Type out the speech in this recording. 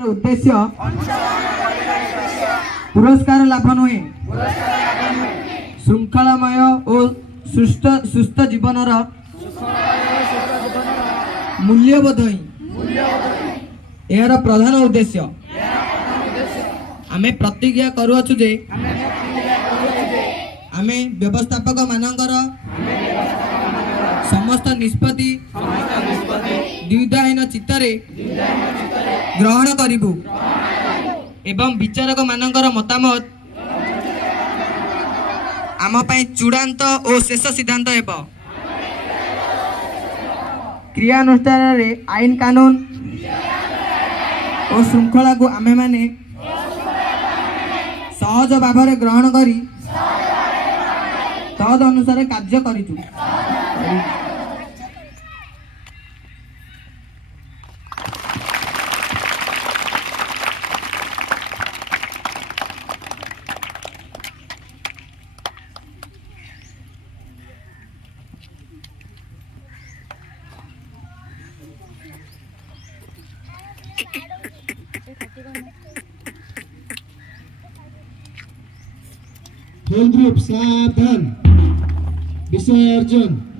उद्देश्य पुरस्कार लाभ नुहे श्रृंखलामय और सुस्थ जीवन मूल्यबोध यार प्रधान उद्देश्य आमे प्रतिज्ञा करूछु जे आमे व्यवस्थापक मानकर समस्त निष्पत्ति द्विधाहीन चित्तरे ग्रहण करिबु एवं विचारक मानकर मतामत आम पई चूड़ांत और शेष सिद्धांत हेब। क्रियानुष्ठान रे आईन कानून और श्रृंखला को आमे माने सहज भाव में ग्रहण करी तद अनुसार कार्य करिचु। Whole group सावधान विसर्जन।